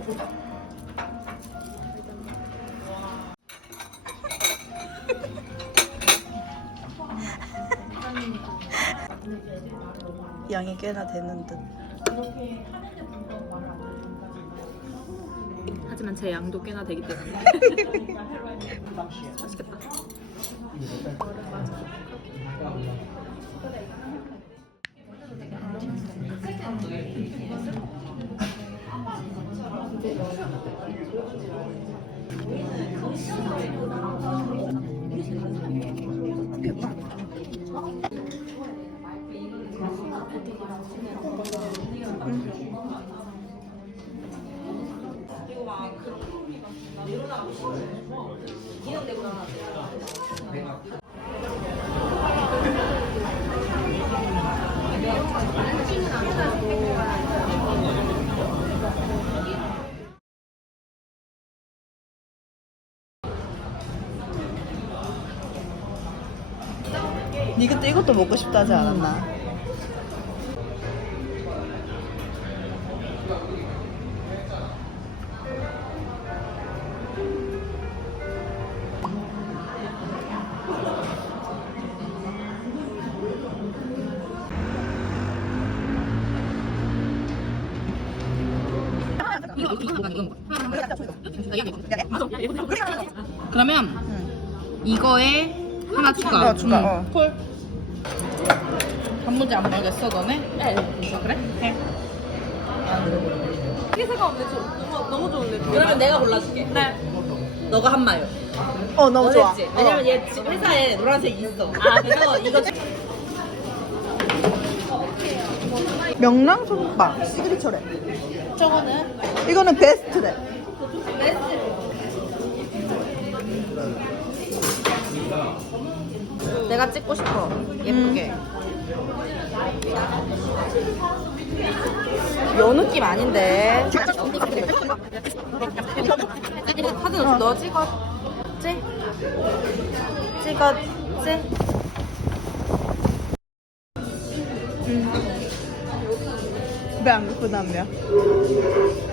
양이 꽤나 되는 듯. 하지만 제 양도 꽤나 되기 때문에 맛있겠다. 이거 막 그런 소리가 내려나가고 싶어 기념되고 나서 니 그때 이것도 먹고 싶다 하지 않았나? 그러면 응. 이거에 하나 추가. 어, 추가, 어. 콜. 단무지 안 먹겠어 너네? 네. 그래? 해. 희세가 없네. 너무, 너무 좋은데. 그러면 내가 골라줄게. 네. 너가 한 마요. 어, 너무 좋아. 원했지? 왜냐면 어. 얘 지금 회사에 노란색 있어. 아 그래서 이거 명랑 소금빵 시그니처래. 저거는 이거는 베스트래. 내가 찍고 싶어. 예쁘게. 요 느낌 아닌데. 사진 어. 너 찍었지? 찍었지? 왜안 갖고 나면?